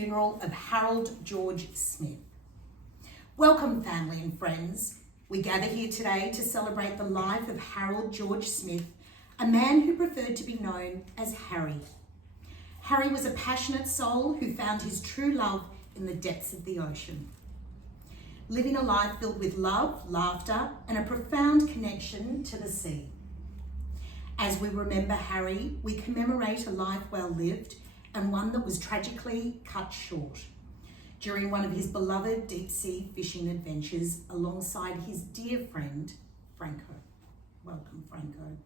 funeral of Harold George Smith. Welcome, family and friends. We gather here today to celebrate the life of Harold George Smith, a man who preferred to be known as Harry. Harry was a passionate soul who found his true love in the depths of the ocean. Living a life filled with love, laughter, and a profound connection to the sea. As we remember Harry, we commemorate a life well lived and one that was tragically cut short during one of his beloved deep sea fishing adventures alongside his dear friend, Franco. Welcome, Franco.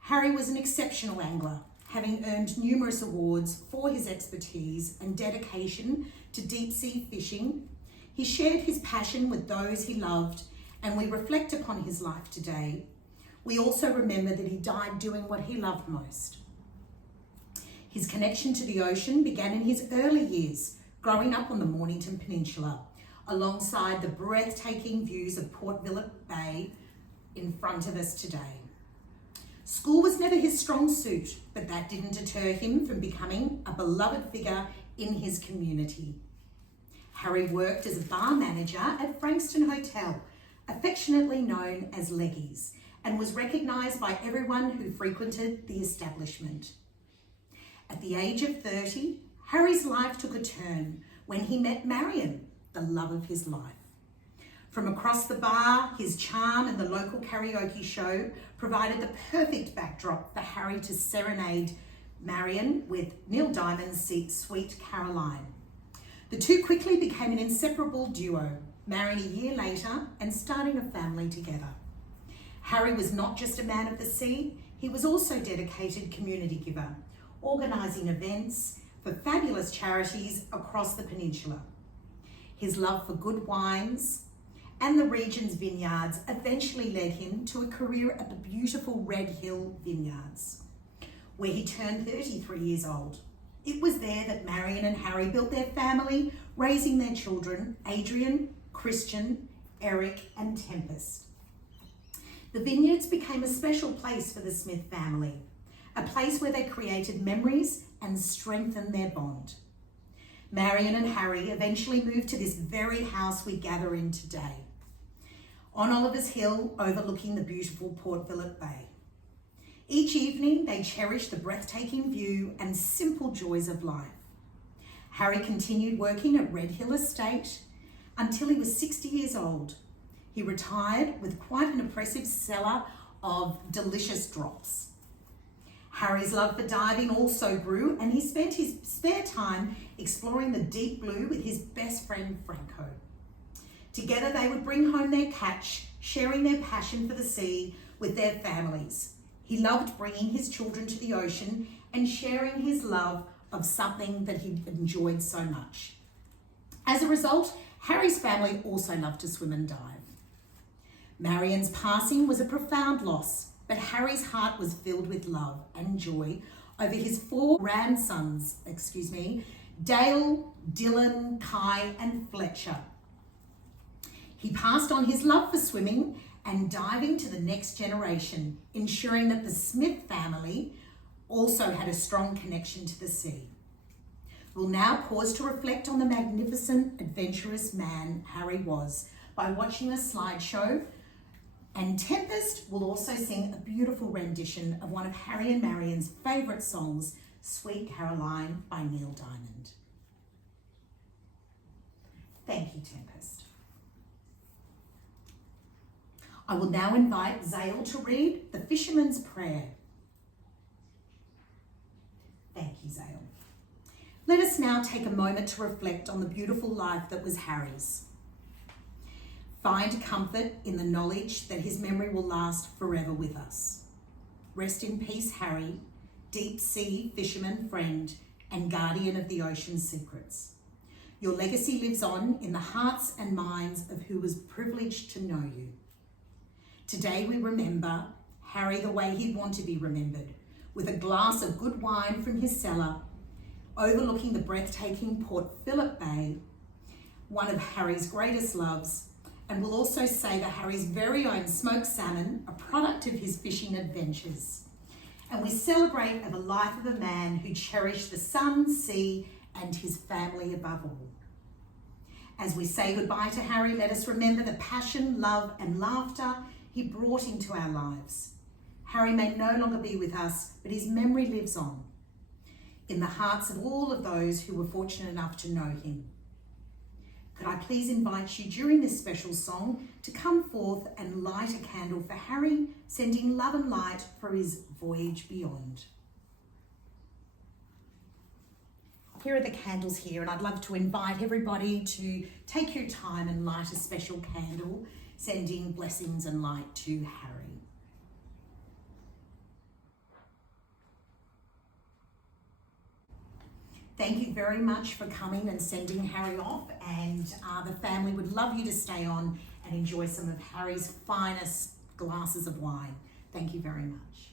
Harry was an exceptional angler, having earned numerous awards for his expertise and dedication to deep sea fishing. He shared his passion with those he loved, and we reflect upon his life today. We also remember that he died doing what he loved most. His connection to the ocean began in his early years, growing up on the Mornington Peninsula, alongside the breathtaking views of Port Phillip Bay in front of us today. School was never his strong suit, but that didn't deter him from becoming a beloved figure in his community. Harry worked as a bar manager at Frankston Hotel, affectionately known as Leggy's, and was recognised by everyone who frequented the establishment. At the age of 30, Harry's life took a turn when he met Marion, the love of his life. From across the bar, his charm and the local karaoke show provided the perfect backdrop for Harry to serenade Marion with Neil Diamond's Sweet Caroline. The two quickly became an inseparable duo, marrying a year later and starting a family together. Harry was not just a man of the sea, he was also a dedicated community giver, organising events for fabulous charities across the peninsula. His love for good wines and the region's vineyards eventually led him to a career at the beautiful Red Hill Vineyards, where he turned 33 years old. It was there that Marion and Harry built their family, raising their children, Adrian, Christian, Eric, and Tempest. The vineyards became a special place for the Smith family, a place where they created memories and strengthened their bond. Marion and Harry eventually moved to this very house we gather in today, on Oliver's Hill overlooking the beautiful Port Phillip Bay. Each evening, they cherished the breathtaking view and simple joys of life. Harry continued working at Red Hill Estate until he was 60 years old. He retired with quite an impressive cellar of delicious drops. Harry's love for diving also grew, and he spent his spare time exploring the deep blue with his best friend Franco. Together they would bring home their catch, sharing their passion for the sea with their families. He loved bringing his children to the ocean and sharing his love of something that he enjoyed so much. As a result, Harry's family also loved to swim and dive. Marion's passing was a profound loss, but Harry's heart was filled with love and joy over his four grandsons, Dale, Dylan, Kai, and Fletcher. He passed on his love for swimming and diving to the next generation, ensuring that the Smith family also had a strong connection to the sea. We'll now pause to reflect on the magnificent, adventurous man Harry was by watching a slideshow, and Tempest will also sing a beautiful rendition of one of Harry and Marion's favourite songs, Sweet Caroline by Neil Diamond. Thank you, Tempest. I will now invite Zale to read The Fisherman's Prayer. Thank you, Zale. Let us now take a moment to reflect on the beautiful life that was Harry's. Find comfort in the knowledge that his memory will last forever with us. Rest in peace, Harry, deep sea fisherman, friend, and guardian of the ocean's secrets. Your legacy lives on in the hearts and minds of who was privileged to know you. Today we remember Harry the way he'd want to be remembered, with a glass of good wine from his cellar, overlooking the breathtaking Port Phillip Bay, one of Harry's greatest loves, and we'll also savour Harry's very own smoked salmon, a product of his fishing adventures. And we celebrate the life of a man who cherished the sun, sea, and his family above all. As we say goodbye to Harry, let us remember the passion, love and laughter he brought into our lives. Harry may no longer be with us, but his memory lives on in the hearts of all of those who were fortunate enough to know him. Could I please invite you during this special song to come forth and light a candle for Harry, sending love and light for his voyage beyond. Here are the candles here, and I'd love to invite everybody to take your time and light a special candle, sending blessings and light to Harry. Thank you very much for coming and sending Harry off, and the family would love you to stay on and enjoy some of Harry's finest glasses of wine. Thank you very much.